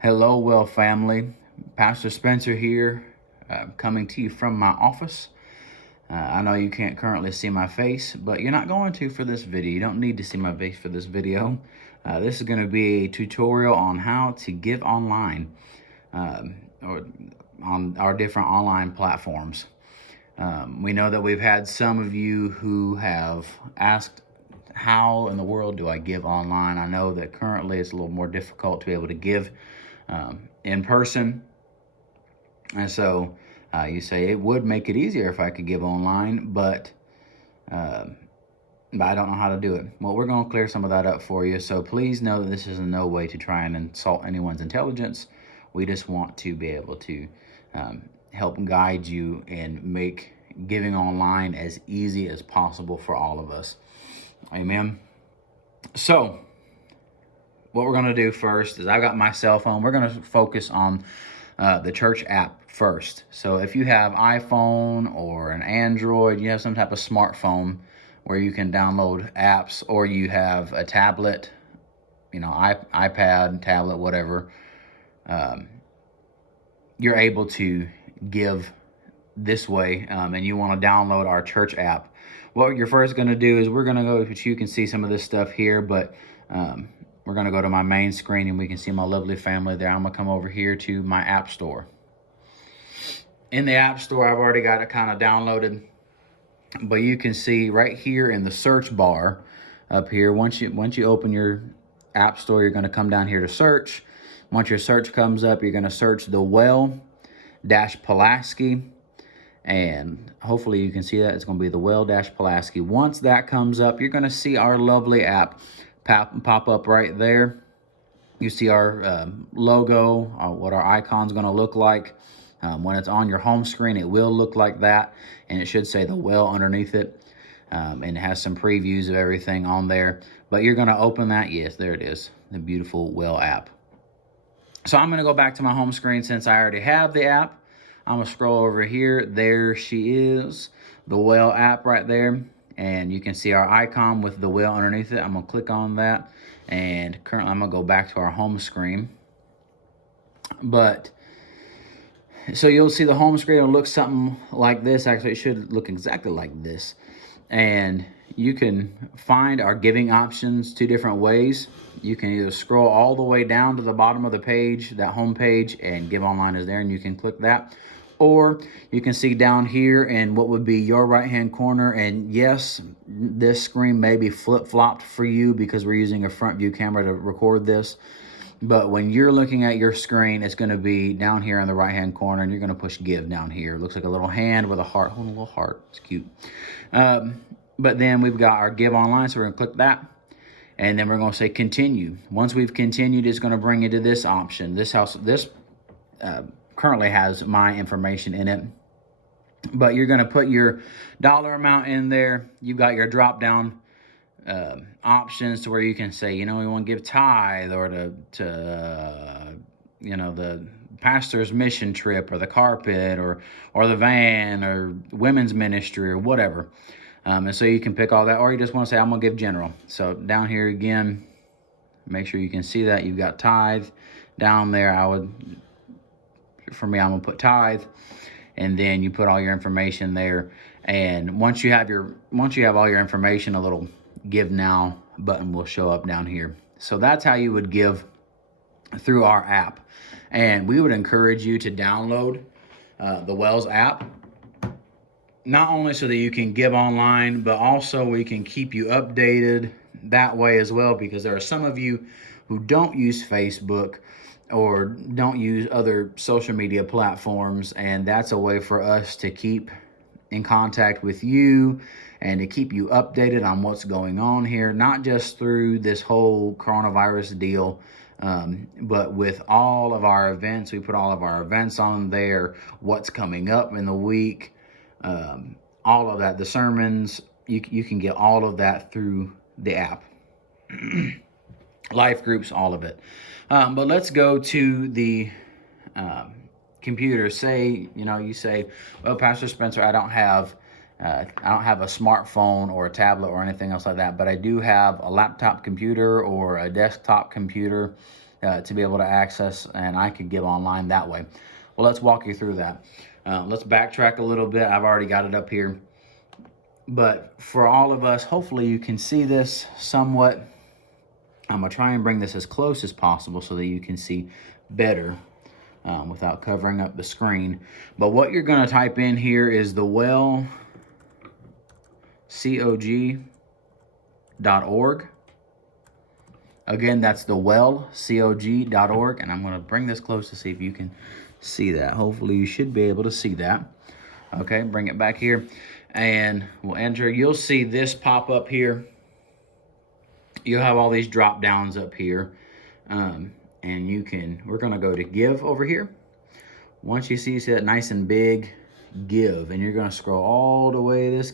Hello, well family. Pastor Spencer here, coming to you from my office. I know you can't currently see my face, but you're not going to for this video. You don't need to see my face for this video. This is going to be a tutorial on how to give online, or on our different online platforms. We know that we've had some of you who have asked, how in the world do I give online? I know that currently it's a little more difficult to be able to give in person. And so you say it would make it easier if I could give online, but I don't know how to do it. Well, we're going to clear some of that up for you. So please know that this is in no way to try and insult anyone's intelligence. We just want to be able to help guide you and make giving online as easy as possible for all of us. Amen. So what we're going to do first is I've got my cell phone. We're going to focus on the church app first. So if you have iPhone or an Android, you have some type of smartphone where you can download apps, or you have a tablet, iPad, tablet, whatever, you're able to give this way, and you want to download our church app. What you're first going to do is we're going to go, which you can see some of this stuff here, but we're going to go to my main screen and we can see my lovely family there. I'm going to come over here to my app store. In the app store, I've already got it kind of downloaded, but you can see right here in the search bar up here, once you open your app store, you're going to come down here to search. Once your search comes up, you're going to search the Well-Pulaski, and hopefully you can see that. It's going to be the Well-Pulaski. Once that comes up, you're going to see our lovely app pop up right there. You see our logo, what our icon's going to look like. When it's on your home screen, it will look like that, and it should say the Well underneath it, and it has some previews of everything on there. But you're going to open that. Yes, there it is, the beautiful Well app. So I'm going to go back to my home screen since I already have the app. I'm going to scroll over here. There she is, the Well app right there. And you can see our icon with the Well underneath it. I'm going to click on that. And currently I'm going to go back to our home screen. But so you'll see the home screen will look something like this. Actually, it should look exactly like this. And you can find our giving options two different ways. You can either scroll all the way down to the bottom of the page, that home page, and Give Online is there, and you can click that. Or you can see down here in what would be your right-hand corner, and yes, this screen may be flip-flopped for you because we're using a front view camera to record this. But when you're looking at your screen, it's going to be down here in the right-hand corner, and you're going to push Give down here. It looks like a little hand with a heart. Oh, a little heart. It's cute. But then we've got our Give Online, so we're going to click that. And then we're going to say Continue. Once we've continued, it's going to bring you to this option. This currently has my information in it. But you're going to put your dollar amount in there. You've got your drop-down options to where you can say, we want to give tithe, or to the pastor's mission trip, or the carpet, or the van, or women's ministry, or whatever. And so you can pick all that, or you just want to say, I'm going to give general. So down here again, make sure you can see that you've got tithe down there. For me, I'm going to put tithe, and then you put all your information there. And once you have all your information, a little Give Now button will show up down here. So that's how you would give through our app. And we would encourage you to download the Wells app, not only so that you can give online, but also we can keep you updated that way as well, because there are some of you who don't use Facebook or don't use other social media platforms, and that's a way for us to keep in contact with you and to keep you updated on what's going on here, not just through this whole coronavirus deal, but with all of our events. We put all of our events on there, what's coming up in the week, all of that, the sermons. You can get all of that through the app. Life groups, all of it. But let's go to the computer. Say, you say, well, Pastor Spencer, I don't have a smartphone or a tablet or anything else like that, but I do have a laptop computer or a desktop computer. to be able to access, and I could give online that way. Well, let's walk you through that. Let's backtrack a little bit. I've already got it up here. But for all of us, hopefully you can see this somewhat. I'm going to try and bring this as close as possible so that you can see better without covering up the screen. But what you're going to type in here is the wellcog.org. Again, that's the wellcog.org. And I'm going to bring this close to see if you can see that. Hopefully you should be able to see that. Okay, bring it back here. And we'll enter. You'll see this pop up here. You'll have all these drop downs up here. And we're going to go to give over here. Once you see that nice and big, give. And you're going to scroll all the way. This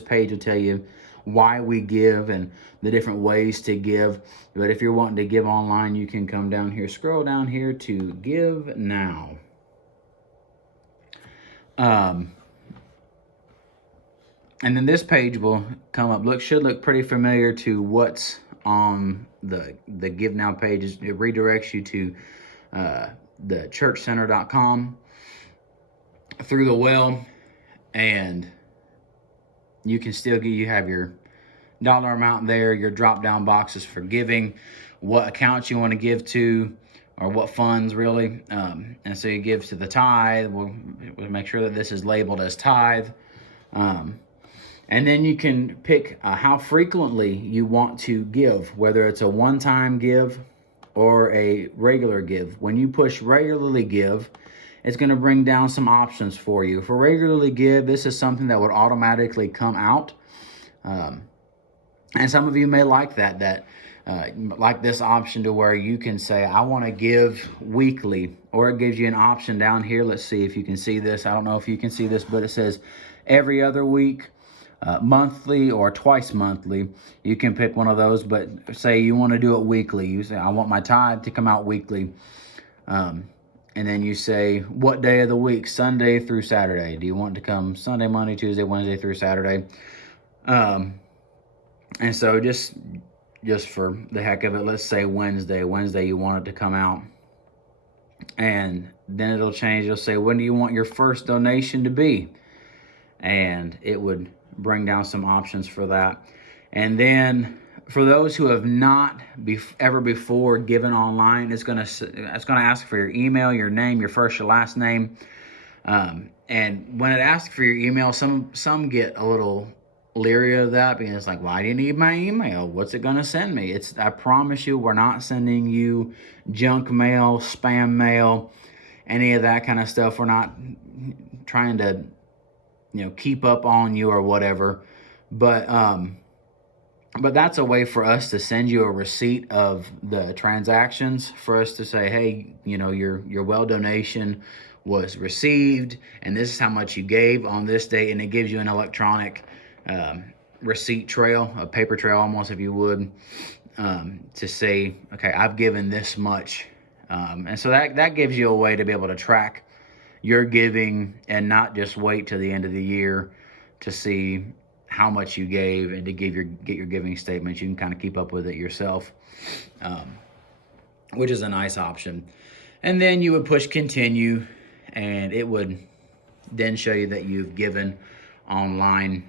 page will tell you why we give and the different ways to give. But if you're wanting to give online, you can come down here, scroll down here to give now. And then this page will come up. Should look pretty familiar to what's on the Give Now page. It redirects you to the churchcenter.com through the well, and you can still you have your dollar amount there, your drop down boxes for giving, what accounts you want to give to, or what funds really. And so you give to the tithe. We'll make sure that this is labeled as tithe. And then you can pick how frequently you want to give, whether it's a one-time give or a regular give. When you push regularly give, it's going to bring down some options for you. For regularly give, this is something that would automatically come out. And some of you may like that like this option to where you can say, I want to give weekly, or it gives you an option down here. Let's see if you can see this. I don't know if you can see this, but it says every other week, monthly, or twice monthly. You can pick one of those, but say you want to do it weekly. You say, I want my tithe to come out weekly. And then you say, what day of the week, Sunday through Saturday? Do you want it to come Sunday, Monday, Tuesday, Wednesday through Saturday? And so just for the heck of it, let's say Wednesday you want it to come out. And then it'll change. It'll say, when do you want your first donation to be? And it would bring down some options for that. And then for those who have not ever before given online, it's gonna ask for your email, your name, your first, your last name. And when it asks for your email, some get a little leery of that, because it's like, why do you need my email? What's it gonna send me? I promise you, we're not sending you junk mail, spam mail, any of that kind of stuff. We're not trying to keep up on you or whatever, but that's a way for us to send you a receipt of the transactions, for us to say, hey, your well donation was received, and this is how much you gave on this date, and it gives you an electronic receipt trail, a paper trail almost, if you would, to say, okay, I've given this much, and so that gives you a way to be able to track your giving and not just wait till the end of the year to see how much you gave and to get your giving statements. You can kind of keep up with it yourself, which is a nice option. And then you would push continue, and it would then show you that you've given online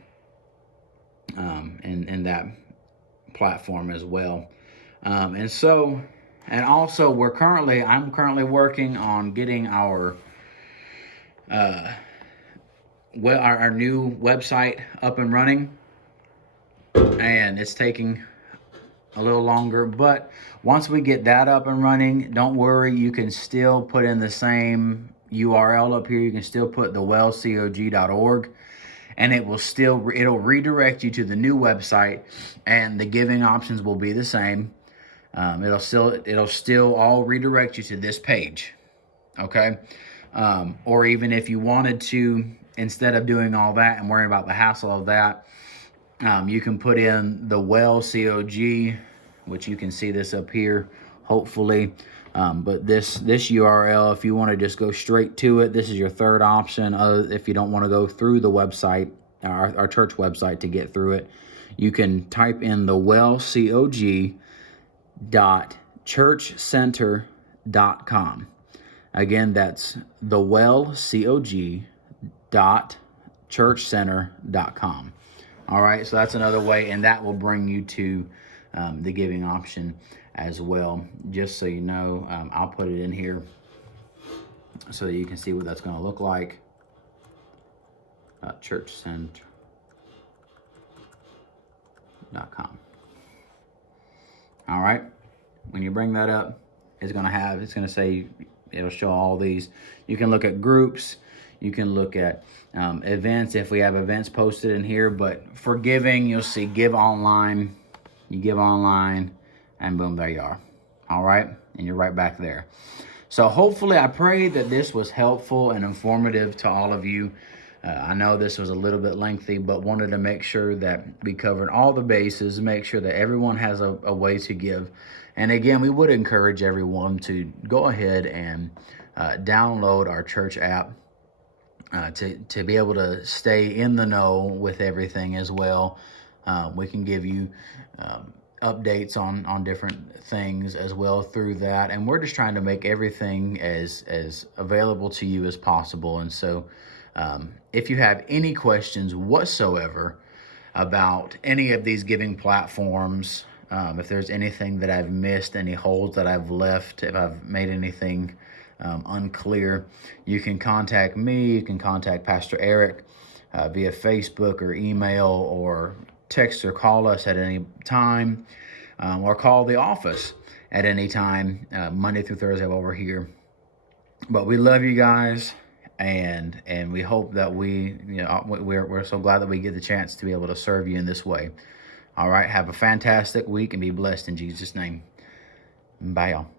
in that platform as well. And also I'm currently working on getting our new website up and running, and it's taking a little longer, but once we get that up and running, don't worry, you can still put in the same URL up here. You can still put the wellcog.org, and it'll redirect you to the new website, and the giving options will be the same. It'll still all redirect you to this page, okay? Or even if you wanted to, instead of doing all that and worrying about the hassle of that, you can put in the wellcog, which you can see this up here, hopefully. But this URL, if you want to just go straight to it, this is your third option. If you don't want to go through the website, our church website, to get through it, you can type in the wellcog.tv churchcenter.com. Again, that's churchcenter.com. All right, so that's another way, and that will bring you to the giving option as well. Just so you know, I'll put it in here so that you can see what that's going to look like. churchcenter.com. All right, when you bring that up, it's going to say, it'll show all these. You can look at groups. You can look at events if we have events posted in here. But for giving, you'll see give online. You give online, and boom, there you are. All right, and you're right back there. So hopefully, I pray that this was helpful and informative to all of you. I know this was a little bit lengthy, but wanted to make sure that we covered all the bases, make sure that everyone has a way to give. And again, we would encourage everyone to go ahead and download our church app to be able to stay in the know with everything as well. We can give you updates on different things as well through that. And we're just trying to make everything as available to you as possible. And so if you have any questions whatsoever about any of these giving platforms, if there's anything that I've missed, any holes that I've left, if I've made anything unclear, you can contact me. You can contact Pastor Eric via Facebook or email, or text or call us at any time, or call the office at any time, Monday through Thursday while we're here. But we love you guys, and we hope that we're so glad that we get the chance to be able to serve you in this way. All right, have a fantastic week and be blessed in Jesus' name. Bye, y'all.